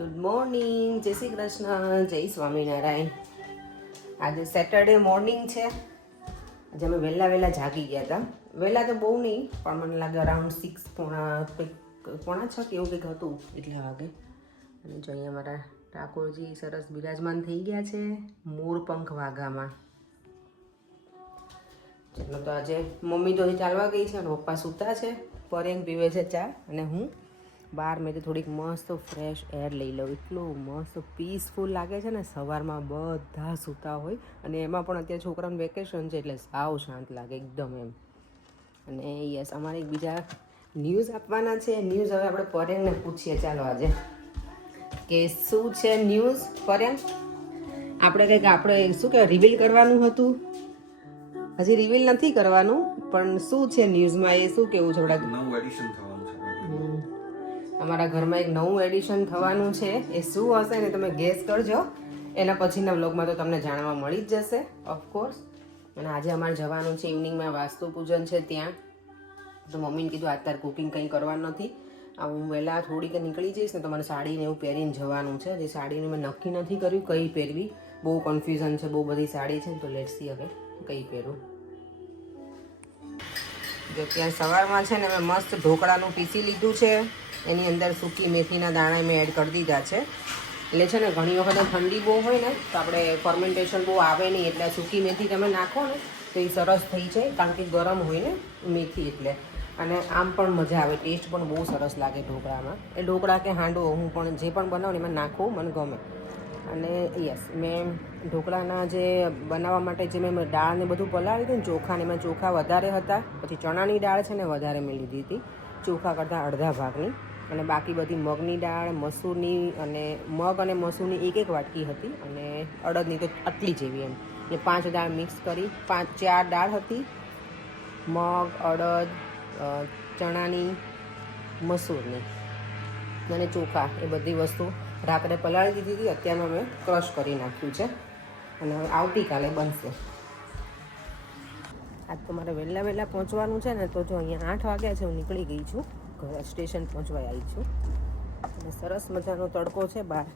Good morning, જય શ્રી કૃષ્ણ, જય સ્વામિનારાયણ. આજે સેટરડે મોર્નિંગ છે. આજે અમે વહેલા જાગી ગયા હતા. વહેલા તો બહુ નહીં, પણ મને લાગે અરાઉન્ડ 6 પોણા 6 કે એવું કંઈક હતું એટલા વાગે. અને જો અહીંયા અમારા ઠાકોરજી સરસ બિરાજમાન થઈ ગયા છે મોરપંખ વાઘામાં. ચાલો તો આજે મમ્મી તો ચાલવા ગઈ છે અને પપ્પા સૂતા છે. પરેંગ પીવે છે ચા અને હું બહાર મેં તો થોડીક મસ્ત ફ્રેશ એર લઈ લઉં. એટલું મસ્ત પીસફુલ લાગે છે ને. સવારમાં બધા સૂતા હોય અને એમાં પણ અત્યારે છોકરાનું વેકેશન છે એટલે સાવ શાંત લાગે એકદમ એમ. અને યસ, અમારે એક બીજા ન્યૂઝ આપવાના છે. ન્યૂઝ હવે આપણે પરેંગને પૂછીએ. ચાલો આજે કે શું છે ન્યૂઝ. પરેંગ, આપણે શું કહેવાય રિવીલ કરવાનું હતું, હજી રિવીલ નથી કરવાનું, પણ શું છે ન્યૂઝમાં એ શું કેવું છે? નવું એડિશન થવાનું છે. અમારા ઘરમાં એક નવું એડિશન થવાનું છે. એ શું હશે ને તમે ગેસ કરજો. એના પછીના વ્લોગમાં તો તમને જાણવા મળી જ જશે ઓફકોર્સ. અને આજે અમારે જવાનું છે ઇવનિંગમાં, વાસ્તુ પૂજન છે ત્યાં. તો મમ્મીને કીધું આજ તાર કુકિંગ કંઈ કરવાનું નથી, હું વહેલા થોડીક નીકળી જઈશ ને તો મને સાડીને એવું પહેરીને જવાનું છે. જે સાડીને મેં નક્કી નથી કર્યું કઈ પહેરવી. બહુ કન્ફ્યુઝન છે, બહુ બધી સાડી છે, તો લેટ્સ સી હવે કઈ પહેરું. જો ત્યાં સવારમાં છે ને મેં મસ્ત ઢોકળાનું પીસી લીધું છે. એની અંદર સૂકી મેથીના દાણા મેં એડ કરી દીધા છે. એટલે છે ને ઘણી વખત ઠંડી બહુ હોય ને તો આપણે ફર્મેન્ટેશન બહુ આવે નહીં, એટલે સૂકી મેથી તમે નાખો ને તો એ સરસ થઈ જાય, કારણ કે ગરમ હોય ને મેથી એટલે. અને આમ પણ મજા આવે, ટેસ્ટ પણ બહુ સરસ લાગે ઢોકળામાં. એ ઢોકળા કે હાંડવો હું પણ જે પણ બનાવું ને એમાં નાખું, મને ગમે. અને યસ, મેં ઢોકળાના જે બનાવવા માટે જે મેં દાળ ને બધું પલાળી હતી ને, ચોખાને એમાં ચોખા વધારે હતા, પછી ચણાની દાળ છે ને વધારે મેં લીધી હતી ચોખા કરતાં અડધા ભાગની. અને બાકી બધી મગની દાળ, મસૂરની, અને મગ અને મસૂરની એક વાટકી હતી, અને અડદની તો આટલી જેવી એમ. એ 5 દાળ મિક્સ કરી, 4 દાળ હતી, મગ, અડદ, ચણાની, મસૂરની અને ચોખા, એ બધી વસ્તુ રાત્રે પલાળી દીધી હતી. અત્યારમાં મેં ક્રશ કરી નાખ્યું છે અને હવે આવતીકાલે બનશે. આજ તો મારે વહેલા પહોંચવાનું છે ને, તો જો અહીંયા 8 વાગ્યા છે, હું નીકળી ગઈ છું ઘરે, સ્ટેશન પહોંચવા આવી છું. અને સરસ મજાનો તડકો છે બહાર.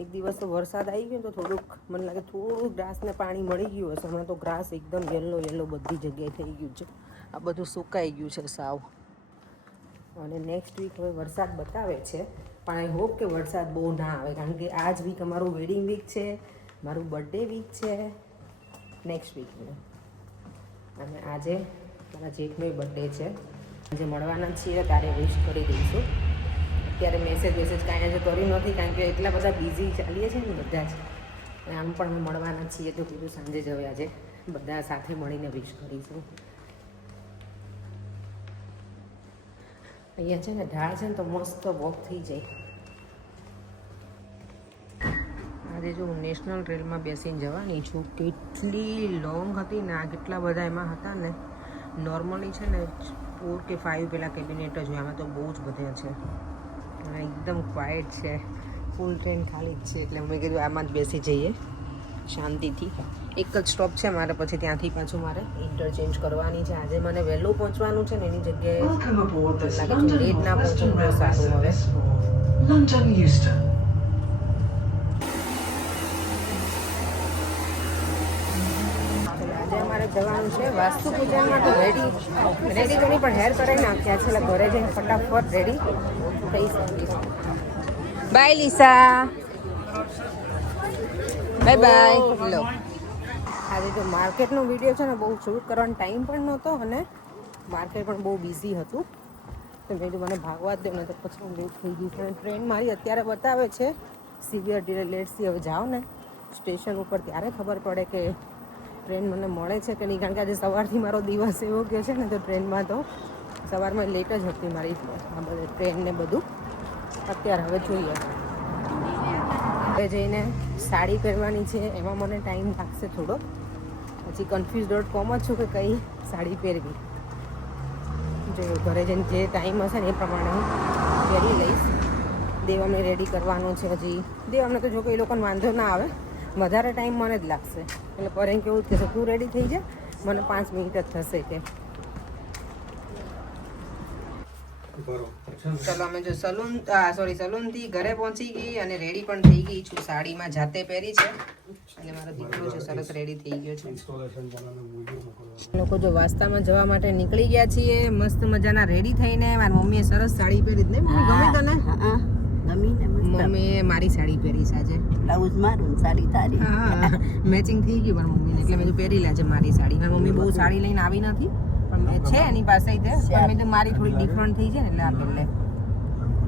એક દિવસ તો વરસાદ આવી ગયો તો થોડુંક મને લાગે થોડુંક ગ્રાસને પાણી મળી ગયું હશે. હમણાં તો ગ્રાસ એકદમ યલો બધી જગ્યાએ થઈ ગયું છે. આ બધું સુકાઈ ગયું છે સાવ. અને નેક્સ્ટ વીક હવે વરસાદ બતાવે છે, પણ આઈ હોપ કે વરસાદ બહુ ના આવે, કારણ કે આ જ વીક અમારું વેડિંગ વીક છે, મારું બર્થડે વીક છે નેક્સ્ટ વીકનું. અને આજે મારા જેઠનો બર્થડે છે. આજે મળવાના છીએ ત્યારે વિશ કરી દઈશું. અત્યારે મેસેજ કાંઈ આજે કર્યું નથી, કારણ કે એટલા બધા બિઝી ચાલીએ છીએ ને બધા જ. અને આમ પણ અમે મળવાના છીએ તો કીધું સાંજે જ હવે આજે બધા સાથે મળીને વિશ કરીશું. અહીંયા છે ને ઢાળ છે ને તો મસ્ત વોક થઈ જાય. આજે જો હું નેશનલ રેલમાં બેસીને જવાની છું. કેટલી લોંગ હતી ને, આ કેટલા બધા એમાં હતા ને. નોર્મલી છે ને 4 કે 5 પેલા કેબિનેટ જ હોય, આમાં તો બહુ જ બધા છે. અને એકદમ ક્વાઇટ છે, ફૂલ ટ્રેન ખાલી જ છે, એટલે મેં કીધું આમાં જ બેસી જઈએ શાંતિથી. એક જ સ્ટોપ છે મારે, પછી ત્યાંથી પાછું મારે ઇન્ટરચેન્જ કરવાની છે. આજે મને વહેલું પહોંચવાનું છે ને, એની જગ્યાએ લેટ ના પહોંચવું તો સારું. હવે આજે અમારે જવાનું છે વાસ્તુ પૂજનમાં. તો રેડી કરી પણ હેર કરાવી નાખ્યા છે, એટલે ઘરે જઈને ફટાફટ રેડી થઈ શકીશ. By Lisa, by. લો, આજે જો માર્કેટનો વિડીયો છે ને બહુ શૂટ કરવાનો ટાઈમ પણ નહોતો, અને માર્કેટ પણ બહુ બિઝી હતું. તો મેં કીધું મને ભાગવા જ દે ને, તો પછી હું લેટ થઈ ગઈ. અને ટ્રેન મારી અત્યારે બતાવે છે સિવિયર ડિલે. લેટ્સી હવે જાઓ ને સ્ટેશન ઉપર ત્યારે ખબર પડે કે ટ્રેન મને મળે છે કે નહીં, કારણ કે આજે સવારથી મારો દિવસ એવો ગયો છે ને, તો ટ્રેનમાં તો સવારમાં લેટ જ હતી મારી આ બધી ટ્રેન ને બધું. અત્યારે હવે જોઈએ, હવે જઈને સાડી પહેરવાની છે, એમાં મને ટાઈમ લાગશે થોડો. પછી confuse.com જ છું કે કઈ સાડી પહેરવી. જો ઘરે જઈને જે ટાઈમ હશે ને એ પ્રમાણે હું પહેરી લઈશ. દેવામને રેડી કરવાનું છે હજી. દેવામને તો જો કે એ લોકોને વાંધો ના આવે, વધારે ટાઈમ મને જ લાગશે. એટલે પરેંગ કેવું જ કહેશે, તું રેડી થઈ જા, મને 5 મિનિટ જ થશે કે. ચલો અમે જો સલૂનથી ઘરે પહોંચી ગઈ અને રેડી પણ થઈ ગઈ છું. સાડીમાં જાતે પહેરી છે અને મારો દીકરો છે સરસ રેડી થઈ ગયો છે. લોકો જો વાસ્તામાં જવા માટે નીકળી ગયા છીએ મસ્ત મજાના રેડી થઈને. મારી મમ્મીએ સરસ સાડી પહેરી જ ને મમ્મી, ગમી તને? મમ્મીએ મારી સાડી પહેરી છે આજે. બ્લાઉઝ મારું સાડી તારી. હા મેચિંગ થઈ ગયું મારી મમ્મીને એટલે મેં પહેરી લે છે મારી સાડી. મારી મમ્મી બહુ સાડી લઈને આવી નથી પણ છે એની પાસે પણ મેં મારી થોડી ડિફરન્ટ થઈ છે ને એટલે આ પહેરી લે.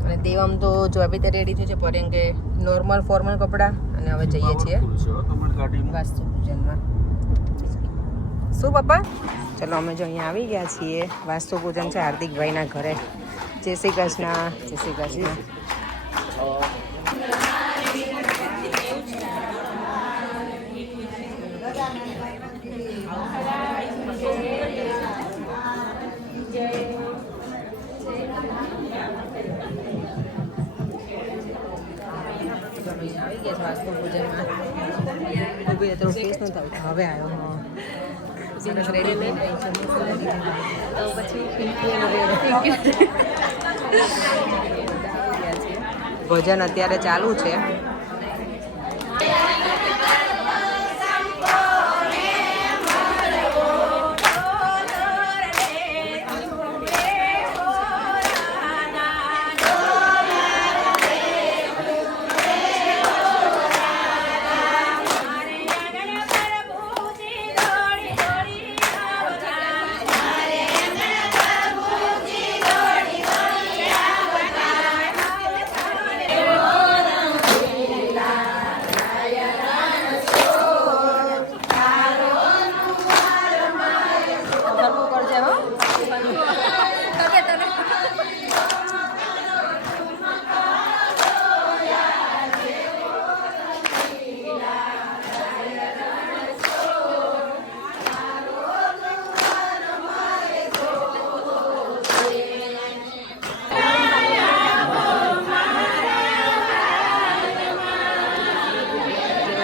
અને દેવમ તો જો અભી તો રેડી થયું છે પરેંગે નોર્મલ ફોર્મલ કપડાં અને હવે જઈએ છીએ વાસ્તુ પૂજનમાં. શું પપ્પા? ચલો અમે જો અહીંયા આવી ગયા છીએ. વાસ્તુ પૂજન છે હાર્દિકભાઈના ઘરે. જય શ્રી કૃષ્ણ. જય શ્રી કૃષ્ણ. આવી ગયા વાસ્તુ પૂજનમાં. ઉભી તો ફેસ ન થાય હવે આવ્યો. સરસ રેડી થઈ ગઈ છે તો પછી ભજન અત્યારે ચાલુ છે.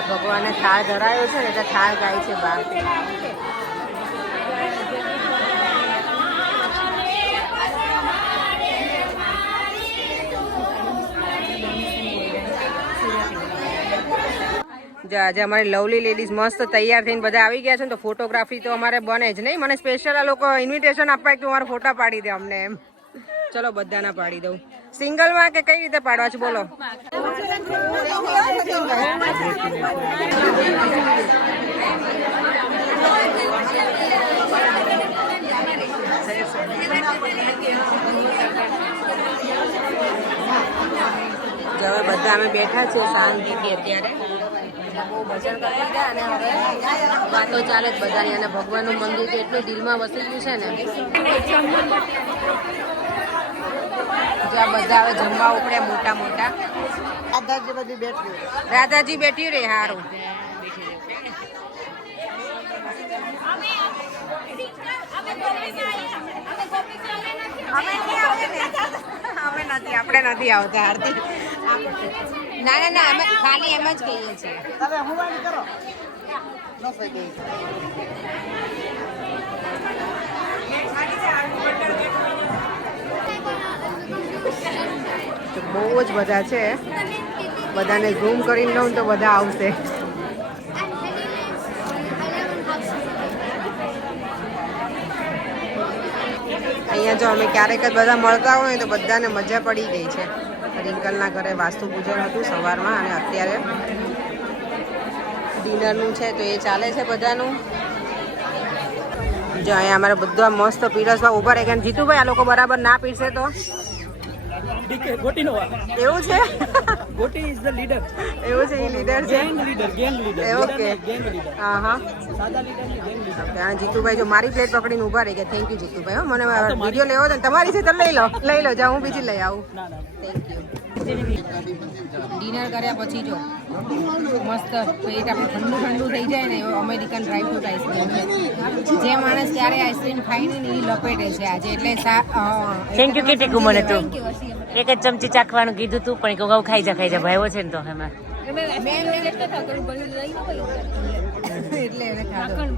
ભગવાને થાળ ધરાયો છે ને એટલે થાળ ગાય છે બહાર. આજે અમારી લવલી લેડીઝ મસ્ત તૈયાર થઈને બધા આવી ગયા છે ને તો ફોટોગ્રાફી તો અમારે બને જ નહીં. મને સ્પેશિયલ આ લોકો ઇન્વિટેશન આપવા કે તમારા ફોટા પાડી દે અમને એમ. ચલો બધાના પાડી દઉં. સિંગલમાં કે કઈ રીતે પાડવા છે બોલો? હવે બધા અમે બેઠા છીએ શાંતિથી. અત્યારે બહુ ભજન કરી લીધા અને હવે વાતો ચાલે જ બધાની. અને ભગવાનનું મંદિર તો એટલું દિલમાં વસી ગયું છે ને. જ્યાં બધા હવે જમવા ઉપડે મોટા મોટા. રાધાજી બેઠી રે હારું. આપણે નથી આવતા આરતી. ના ના ના અમે ખાલી એમ જ કહીએ છીએ. બહુ જ બધા છે. બધાને ઝૂમ કરીને લઉં તો બધા આવશે. અહીંયા જો અમે ક્યારેક જ બધા મળતા હોય તો બધાને મજા પડી ગઈ છે. રિંકલના ઘરે વાસ્તુ પૂજન હતું સવારમાં અને અત્યારે ડિનરનું છે તો એ ચાલે છે બધાનું. જો અહીંયા અમારે બધા મસ્ત પીરસવા ઉભા રહે કે જીતુભાઈ આ લોકો બરાબર ના પીરસે તો એવું છે. ગોટી ઇઝ ધ લીડર. એવું છે, એ લીડર છે. Gang leader. ઓકે. હા હા. સાદા લીડર ની ગેંગ લીડર. જીતુભાઈ જો મારી પ્લેટ પકડીને ઉભા રહી ગયા. Thank you Jitubhai. મને વિડીયો લેવો છે તમારી છે તો લઈ લો જાઓ હું બીજી લઈ આવું. Thank you. ડિનર કર્યા પછી જો મસ્ત પેટ આપણું ઠંડુ ઠંડુ થઈ જાય ને એવો અમેરિકન ડ્રાયફ્રૂટ આઈસ્ક્રીમ છે. જે માણસ ક્યારે આઈસ્ક્રીમ ખાઈને ને એ લપેટે છે આજે. એટલે થેન્ક યુ કીટી કુમને તું એક જ ચમચી ચાખવાનું કીધું તું પણ કહું ખાઈ જા ભાઈઓ છે ને તો એમાં એટલે એને ખાધું.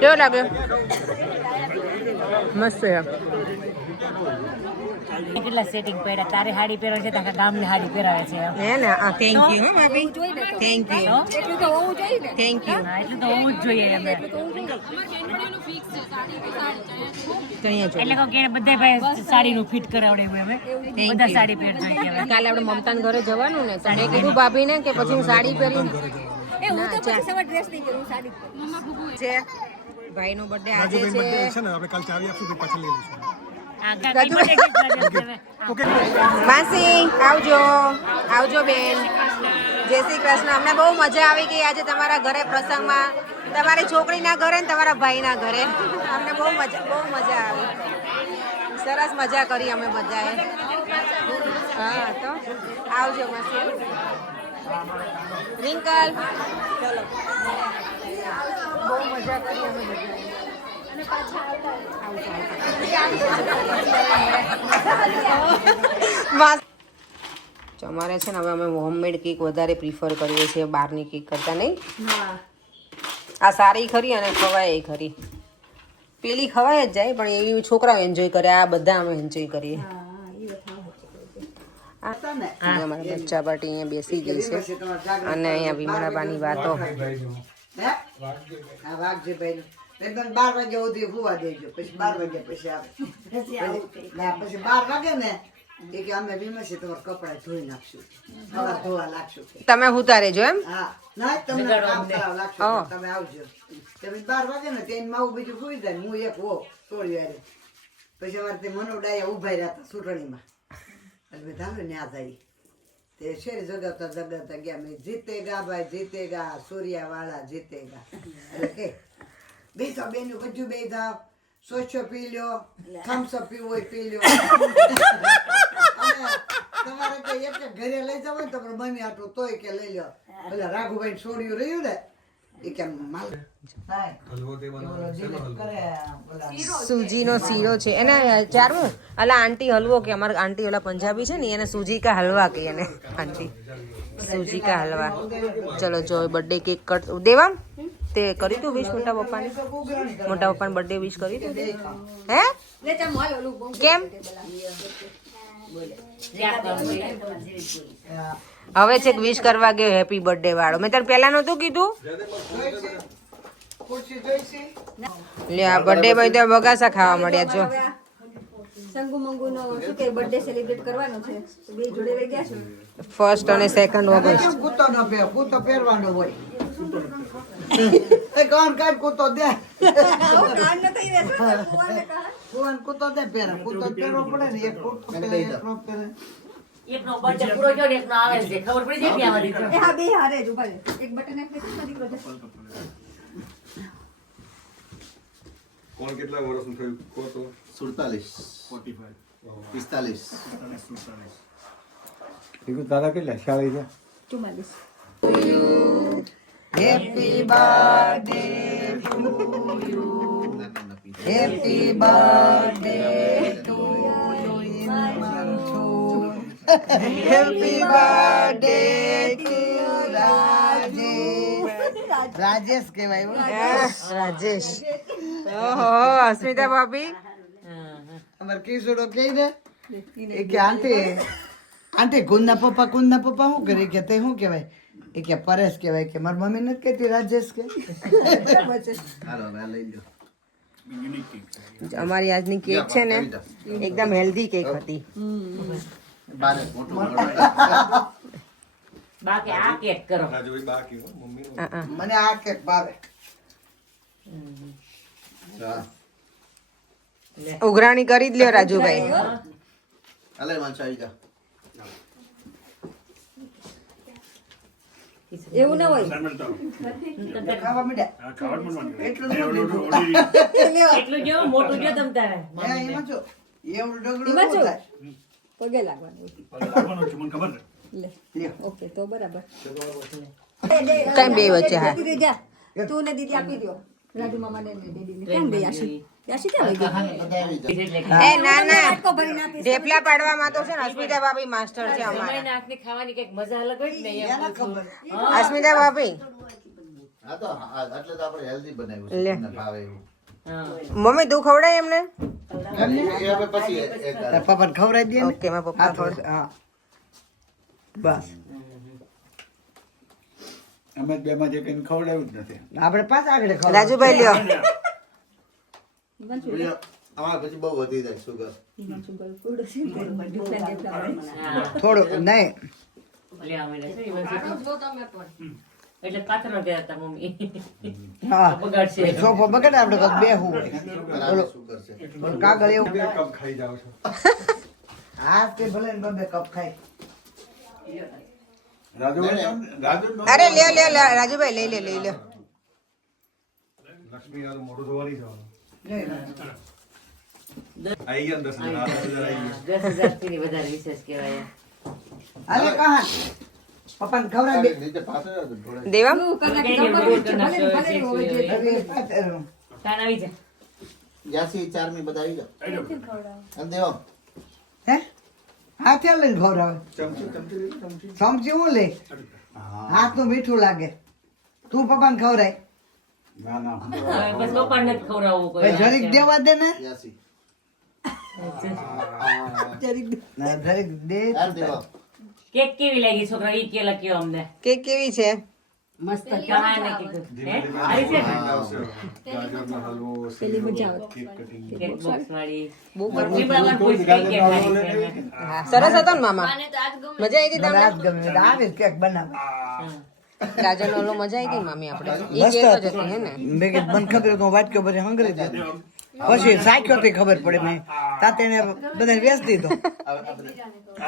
કેવો લાગે? મસ્ત છે. કેટલા સેટિંગ પહેર્યા તારે હાડી પહેરવા છે તારા ગામની હાડી પહેરાવે છે હે ને થેન્ક યુ હો ભાભી, થેન્ક યુ, એટલું તો હોવું જોઈએ ને. Thank you. એટલું તો હોવું જ જોઈએ એમ. એટલે કહું કે એને બધા ભાઈ સાડીનું ફિટ કરાવડે અમે બધા સાડી પહેરતા હોય હવે. કાલે આપણે મમતાન ઘરે જવાનું ને તો મેં કીધું ભાભીને કે પછી હું સાડી પહેરી છે. ભાઈનો બર્થડે આજે છે. આપણે કાલ ચાવી આપશું તો પાછળ લઈ લઈશું. આ ગાડી માટે માસી આવજો, આવજો બેન. જય શ્રી કૃષ્ણ. અમને બહુ મજા આવી ગઈ આજે તમારા ઘરે પ્રસંગમાં, તમારી છોકરીના ઘરે ને તમારા ભાઈના ઘરે. અમને બહુ મજા આવી. સરસ મજા કરી અમે બધાએ. હા તો આવજો માસી. રિંકલ ચલો. બહુ મજા કરી અમે બધાએ. અમારે છે ને હવે અમે હોમમેડ કેક વધારે પ્રિફર કરીએ છીએ બહારની કેક કરતા, નહીં? આ સારી ખરી અને ખવાય ખરી. પેલી ખવાય જ જાય પણ એવી છોકરાઓ એન્જોય કરે, આ બધા અમે એન્જોય કરીએ. અમારા બચ્ચા પાર્ટી અહીંયા બેસી ગઈ છે અને અહીંયા વિમળાબાની વાતો. એકદમ 12 વાગ્યા સુધી હુવા દેજો, પછી 12 વાગ્યા પછી આવે. પછી 12 વાગે ને એ કે અમે વિમસી તમારા કપડા ધોઈ નાખશું, સવાર ધોવા લાગશું. તમે ઉતારે જો એમ? હા ના તમને કામ કરાવ લાગશું, તમે આવજો. તમે 12 વાગે ને તેને માવું બીજું સુઈ જાય, હું એક હો થોડી વાર. પછી અમારે તે મનોડાયા ઉભા રહ્યા હતા ચૂંટણીમાં, એટલે ધારો ન્યા જાય તે શેરી જગાવતા ગયા મેં જીતેગા ભાઈ જીતેગા, સૂર્યા વાળા જીતેગા. એટલે કે બેસો બેનું બધું બે જાવ, સોચો પી લ્યો, થમ્સઅપ પીવું હોય પી લ્યો. તમારે કઈ એક ઘરે લઈ જાવ ને તમારે મમ્મી આટલું તોય કે લઈ લ્યો. એટલે રાઘુભાઈ છોડ્યું રહ્યું ને એ કેમ માલ સૂજીનો શીરો છે એને ચારમું. અલા આંટી હલવો કે અમારા આંટી ઓલા પંજાબી છે ને એને સૂજી કા હલવા કે એને આંટી સૂજી કા હલવા. ચલો જો બર્થડે કેક કટ દેવા તે કરી તું વિશ મોટા પપ્પાને? મોટા પપ્પાને બર્થડે વિશ કરી તું? હે કેમ? હવે છે વિશ કરવા ગયો હેપી બર્થડે વાળો. મેં તને પહેલા નહોતું કીધું? લે આ બર્થડે ભાઈ તો બગાસા ખાવા મળ્યા જો. સંગુ મંગુ નો શું કે બર્થડે સેલિબ્રેટ કરવાનો છે તો બે જોડે લઈ ગયા છો. 1 અને 2 ઓગસ્ટ. કૂતો ન પહેર, કૂતો પહેરવાનો હોય. એ કોણ કાઢ કૂતો દે, આવું કાન ન થઈ રહેશે કુવાને કહા. કુવાન કૂતો દે પહેર, કૂતો પહેરવો પડે ને. એક કૂતો પહેરે, એક નો પહેરે. એકનો બર્થડે પૂરો થયો ને એકનો આવે છે ખબર પડી જાય ક્યાં વાળી. એ હા બે હારે જ ઉભા રહે. એક બટન એક પેટી દીકરો છે. કોણ કેટલા વર્ષનું થયું કહો તો? 47 45 ઠીક. તારા કેટલા શાળી છે? 44 happy birthday to you, happy birthday to you Himanshu, happy birthday to Rajesh. Rajesh કહેવાય હો. રાજેશ. ઓહો અસ્મિતા ભાભી અમાર કિશોરો કહે ને એ કે આંટી ગુંદના પપ્પા શું કરે કે તે શું કહેવાય? એ કે પરેશ કહેવાય. કે મારી મમ્મી નથી કહેતી રાજેશ કે. હાલો હવે લઈ લો. અમારી આજની કેક છે ને એકદમ હેલ્ધી કેક હતી. બારે ફોટો બાકી આ કેક કરો. રાજુભાઈ બાકી હો મમ્મી. મને આ કેક ભાવે. ઉઘરાણી કરી જ લ્યો રાજુભાઈ. હાલે માનસા આવી જા. એવું ના હોય. ખાવા માંડ્યા એટલું શું લીધું? એટલું જો મોટું જો તમ તારે. એમાં જો એવું ડગડું એમાં જો. શું થાય? પગે લાગવાનું. લે લ્યો. ઓકે તો બરાબર. કઈ બે વચ્ચે હા. દીદી જા તું ને દીદી આપી દો. રાજુ મામાને ને દીદીને કેમ ગઈ યાશી ક્યાં ગઈ એ ના ના આટકો ભરીને આપીશ ઢેપલા પાડવામાં તો છે ને અસ્મિતા ભાભી માસ્ટર છે અમારા. સમયના હાથની ખાવાની કઈક મજા અલગ હોય જ ને એમ કહું છું. અસ્મિતા ભાભી હા તો એટલે તો આપણે હેલ્ધી બનાવ્યું લે. છે તમને ભાવે એવું હા. મમ્મી તું ખવડાય એમને? એ હવે પછી એક તાર પપ્પાને ખવડાવી દે ને ઓકે મારા પપ્પા ખવડાવે. હા બસ અમે બેમાં જે કઈ ખવડાવ્યું જ નથી. આપણે પાછા આગળ ખવડાવ રાજુભાઈ લ્યો. અમારે પછી બહુ વધી જાય સુગર થોડું નહીં લેવા માંડ્યા છે એ વસ્તુ. એટલે પાથરો ગયા હતા મમ્મી. હા બગાડશે. સોફો બગડે આપણે બસ બેહું બરાબર સુગર છે પણ કાગળ એવું બે કપ ખાઈ જાવ છો હા તે ભલે ને બે કપ ખાય રાજુ અરે લ્યો લ્યો લ્યો રાજુભાઈ લઈ લ્યો. લક્ષ્મી યાર મોઢું ધોવાની જવાનું લે. આવી ગયા ને 10 જણા 10 આવી ગયા 10,000 થી વધારે વિશેષ કહેવાય. અરે કહા પપ્પાને ખવડાવી દે નીચે પાસે જ હતું થોડે. દેવા તાન આવી જા. 84 ચારમી બધા આવી જાઓ અને દેવો હે હાથે લઈને ખવડાવે ચમચી ચમચી લીધી, ચમચી સમજી હું લે હાથનું મીઠું લાગે તું પપ્પાને ખવડાય ના ના હવે બસ પપ્પાને નથી ખવડાવવું કોઈ. ભાઈ જરીક દેવા દે ને 84 ના જરીક દે ચાર દેવો કેક કેવી લાગી છોકરા ઈ કેલા કયો અમને. કેક કેવી છે? મસ્ત કહાને કીધું. હે? આવી છે ને? આવશે ગાજરનો હલવો પેલી મજા આવે. કેક કટિંગ કેક બોક્સ વાળી. બહુ મમ્મી બરાબર પૂછ કઈ કેક ખાધી છે એને. હા, સરસ હતો ને મામા? મજા આવી હતી તમને? રાત ગમે એટલે આવે કેક બનાવે ગાજરનો હલવો મજા આવી હતી ને મામી આપણે? ઈ મસ્ત કેક જ હતો. હતી હે ને? મેં કીધું મને ખબર હતી, હું વાટક્યો બધી હંગરી દે પછી સાખ્યો તે ખબર પડે મેં તાતે એને બધાને વેચ દીધો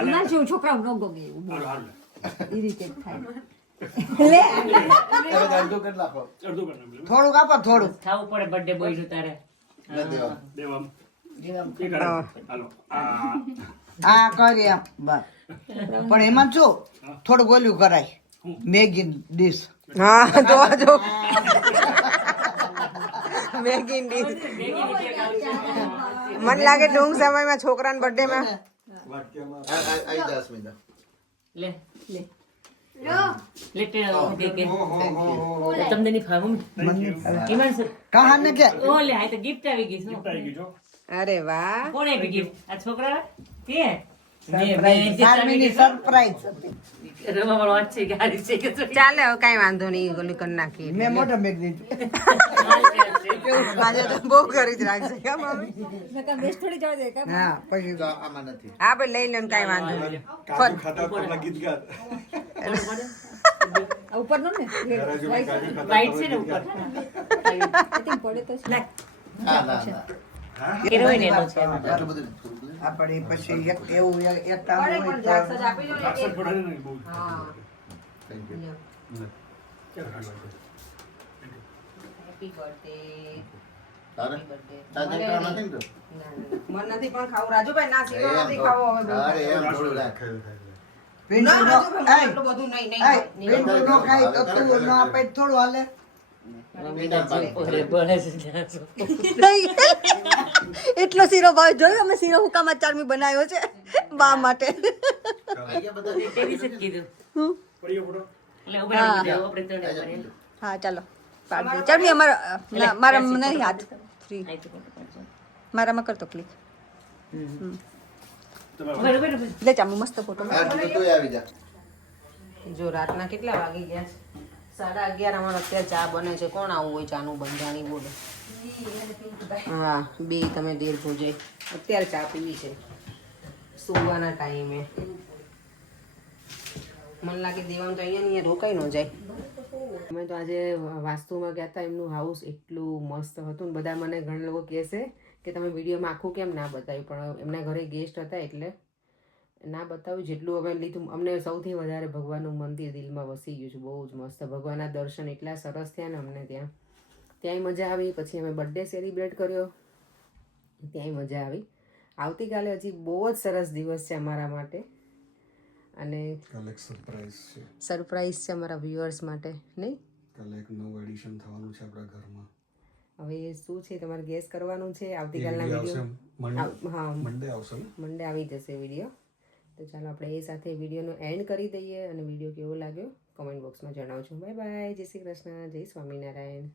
ના જો છોકરાઓ ન ગમે એવું બહુ. એ રીતે જ થાય લે અડધો કેટલા આપો થોડુંક આપો થોડુંક ખાવું પડે બર્થડે બોય નું તારે. આ કરી આપ બસ પણ એમાં જો થોડુંક ઓલું કરાય મેગી ડીશ હા તો જો મેગી ડીશ. મને લાગે ટૂંક સમયમાં છોકરાના બર્થડે માં વાટક્યામાં આવી જા સ્મિતા લે લેટે ઓકે કે તમને નહીં ફાવું હિમાંશુ કહા ને કે ઓ લે આ તો ગિફ્ટ આવી ગઈ શું અરે વાહ કોણે આપી ગિફ્ટ આ છોકરા કે ચારમીની સરપ્રાઈઝ હતી રમા વાળો વાત છે કે હારી છે કે ચાલે હવે કઈ વાંધો નહીં ગોલી કરી નાખીએ. મેં મોટો મેગ દીધું આજે તો બહુ કરી જ રાખશે કેમ મમ્મી? નકર બેસ થોડી જવા દે કાં? હા પછી તો આમાં નથી હા ભાઈ લઈ લો ને કઈ વાંધો નહીં. કાજુ ખાતા પેલા ગીત ગાત આ ઉપરનો ને રાજુભાઈ કાજુ ખાતા વાઈટ છે ને ઉપર પડે તો છે. ના ના ના હિરોઈન એનો છે એટલું બધું નથી. થોડુંક લે. આપણે પછી એક એવું એક કામ અરે હોય પણ તો દ્રાક્ષ જ આપી દો ને એક. હા Thank you. Happy birthday. તારે તારે જમવા નથી ને તો? મન નથી પણ ખાવું રાજુભાઈ ના સીધો નથી ખાવો હવે બહુ. અરે એમ થોડું રાખ. પિન્ટુ ના નો રાજુભાઈ મને એટલું બધું નહીં નહીં એય, પિન્ટુ નો ખાય તો તું ન આપે તો થોડું હાલે એટલો શીરો ભાવ જોયો અમે શીરો હુકામાં ચારમી બનાવ્યો છે બા માટે આઈ ગયા બધા? તેવી છે કીધું એટલે ઉભા રહી જાઓ આપણે તો ને ઉપર એમ. હા ચાલો પાડી દે ચારમી અમારા ના મારા નહીં હાથ ફ્રી આઈ તો કોણ કરજો. મારામાં કરતો ક્લિક ઉભા રહો, ઉભા રહો. લે ચામુ મસ્ત ફોટો હા, તો તું આવી જા. જો રાતના કેટલા વાગી ગયા છે? 11:30 અમારે અત્યારે ચા બને છે. કોણ આવું હોય ચાનું બંધાણી બોલે? હા બે તમે દેર ભોજાઈ અત્યારે ચા પીવી છે સુવાના ટાઈમે. મને લાગે દેવાનું તો અહીંયા રોકાઈ ન જાય. અમે તો આજે વાસ્તુમાં ગયા હતા. એમનું હાઉસ એટલું મસ્ત હતું ને બધા મને ઘણા લોકો કહેશે કે તમે વિડીયોમાં આખું કેમ ના બતાવ્યું, પણ એમના ઘરે ગેસ્ટ હતા એટલે ના બતાવ્યું. જેટલું અમે લીધું અમને સૌથી વધારે ભગવાનનું મંદિર દિલમાં વસી ગયું છે. બહુ જ મસ્ત ભગવાનના દર્શન એટલા સરસ થયા ને અમને ત્યાંય મજા આવી. પછી અમે બર્થડે સેલિબ્રેટ કર્યો, ત્યાંય મજા આવી. આવતીકાલે હજી બહુ જ સરસ દિવસ છે અમારા માટે અને કાલે એક સરપ્રાઈઝ છે. સરપ્રાઈઝ છે અમારા વ્યુઅર્સ માટે નહીં? કાલે એક નવું એડિશન થવાનું છે આપણા ઘરમાં. હવે શું છે તમારે ગેસ કરવાનું છે. આવતીકાલના વિડીયો હા મંડે આવશે ને? મંડે આવી જશે વિડીયો. તો ચાલો આપણે એ સાથે વિડીયોનો એન્ડ કરી દઈએ અને વિડીયો કેવો લાગ્યો કમેન્ટ બોક્સમાં જણાવજો. બાય બાય, જય શ્રી કૃષ્ણ, જય સ્વામિનારાયણ.